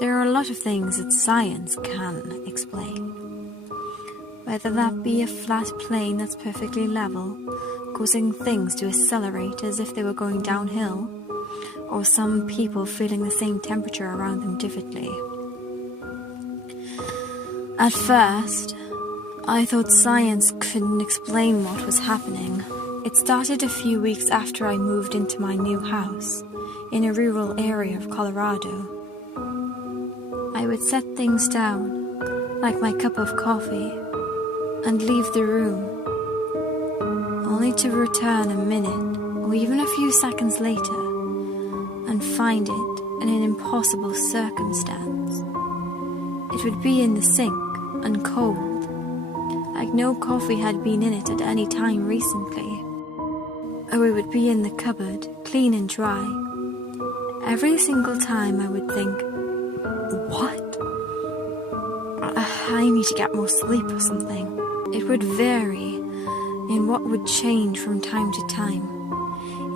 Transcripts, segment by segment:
There are a lot of things that science can explain. Whether that be a flat plane that's perfectly level, causing things to accelerate as if they were going downhill, or some people feeling the same temperature around them differently. At first, I thought science couldn't explain what was happening. It started a few weeks after I moved into my new house, in a rural area of Colorado. I would set things down, like my cup of coffee, and leave the room, only to return a minute or even a few seconds later and find it in an impossible circumstance. It would be in the sink and cold, like no coffee had been in it at any time recently. Or it would be in the cupboard, clean and dry. Every single time I would think, what? I need to get more sleep or something. It would vary in what would change from time to time.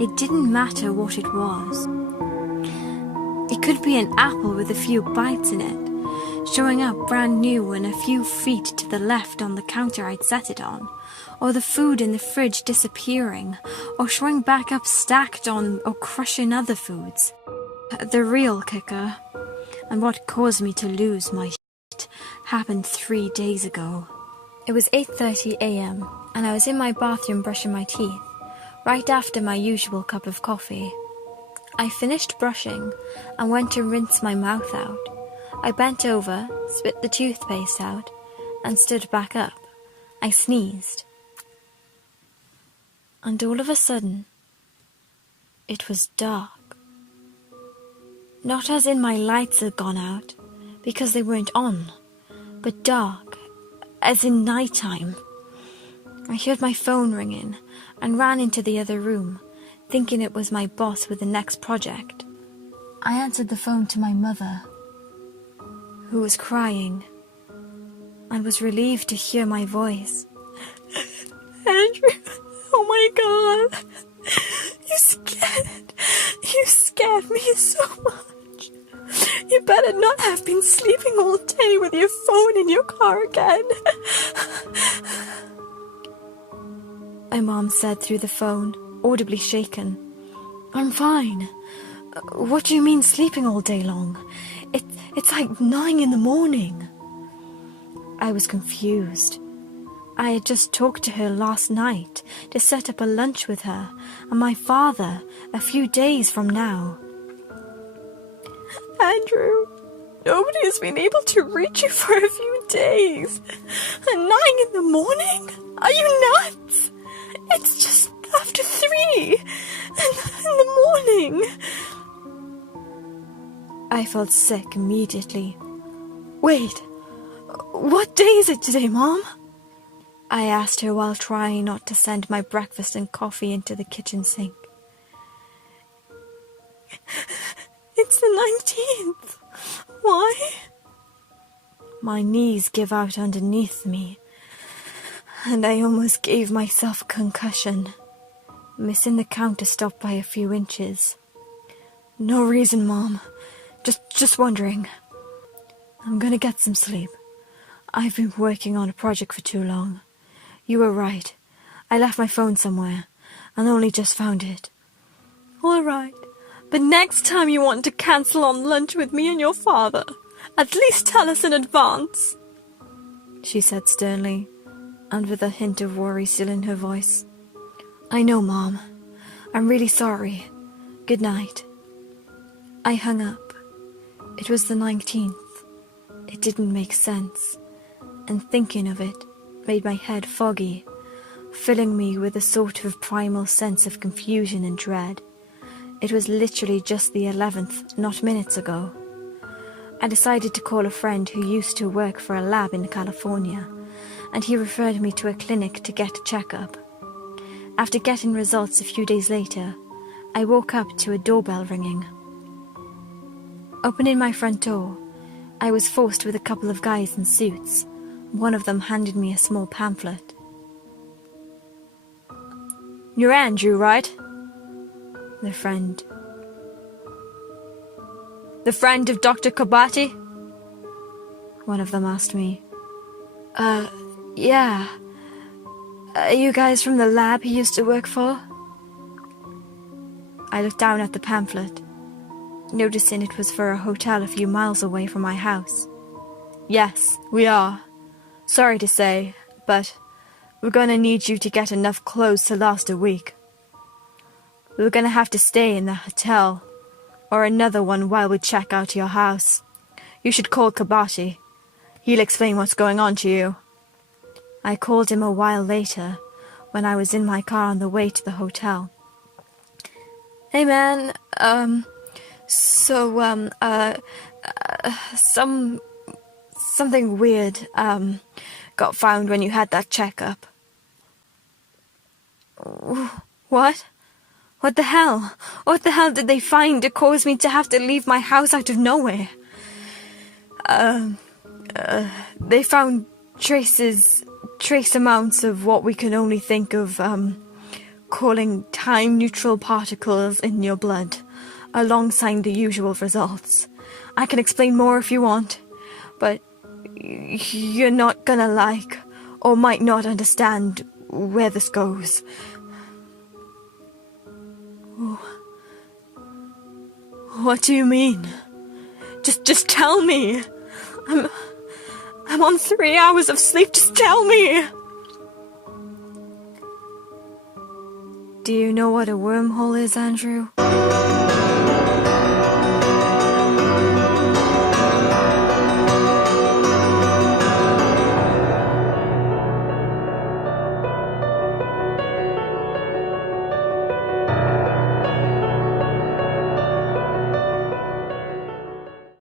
It didn't matter what it was. It could be an apple with a few bites in it, showing up brand new and a few feet to the left on the counter I'd set it on, or the food in the fridge disappearing, or showing back up stacked on or crushing other foods. The real kicker, and what caused me to lose my shit, happened 3 days ago. It was 8:30 a.m. and I was in my bathroom brushing my teeth, right after my usual cup of coffee. I finished brushing and went to rinse my mouth out. I bent over, spit the toothpaste out, and stood back up. I sneezed. And all of a sudden, it was dark. Not as in my lights had gone out, because they weren't on, but dark, as in nighttime. I heard my phone ringing and ran into the other room, thinking it was my boss with the next project. I answered the phone to my mother, who was crying, and was relieved to hear my voice. Andrew, oh my God, you scared me so much. You better not have been sleeping all day with your phone in your car again. My mom said through the phone, audibly shaken. I'm fine. What do you mean sleeping all day long? It's like 9 a.m. I was confused. I had just talked to her last night to set up a lunch with her and my father a few days from now. Andrew, nobody has been able to reach you for a few days. At 9 a.m? Are you nuts? It's just after 3 in the morning. I felt sick immediately. Wait, what day is it today, Mom? I asked her while trying not to send my breakfast and coffee into the kitchen sink. It's the 19th. Why? My knees give out underneath me, and I almost gave myself a concussion, missing the counter stop by a few inches. No reason, Mom. Just wondering. I'm gonna get some sleep. I've been working on a project for too long. You were right. I left my phone somewhere, and only just found it. All right. But next time you want to cancel on lunch with me and your father, at least tell us in advance, she said sternly, and with a hint of worry still in her voice. I know, Mom. I'm really sorry. Good night. I hung up. It was the 19th. It didn't make sense, and thinking of it made my head foggy, filling me with a sort of primal sense of confusion and dread. It was literally just the 11th, not minutes ago. I decided to call a friend who used to work for a lab in California, and he referred me to a clinic to get a checkup. After getting results a few days later, I woke up to a doorbell ringing. Opening my front door, I was forced with a couple of guys in suits. One of them handed me a small pamphlet. You're Andrew, right? The friend. The friend of Dr. Kabati? One of them asked me. Yeah. Are you guys from the lab he used to work for? I looked down at the pamphlet, noticing it was for a hotel a few miles away from my house. Yes, we are. Sorry to say, but we're gonna need you to get enough clothes to last a week. We're gonna have to stay in the hotel, or another one while we check out your house. You should call Kabati. He'll explain what's going on to you. I called him a while later, when I was in my car on the way to the hotel. Hey man, something weird, got found when you had that checkup. What? What the hell? What the hell did they find to cause me to have to leave my house out of nowhere? They found trace amounts of what we can only think of, calling time-neutral particles in your blood, alongside the usual results. I can explain more if you want, but you're not gonna like, or might not understand, where this goes. What do you mean? Just tell me. I'm on 3 hours of sleep, just tell me! Do you know what a wormhole is, Andrew?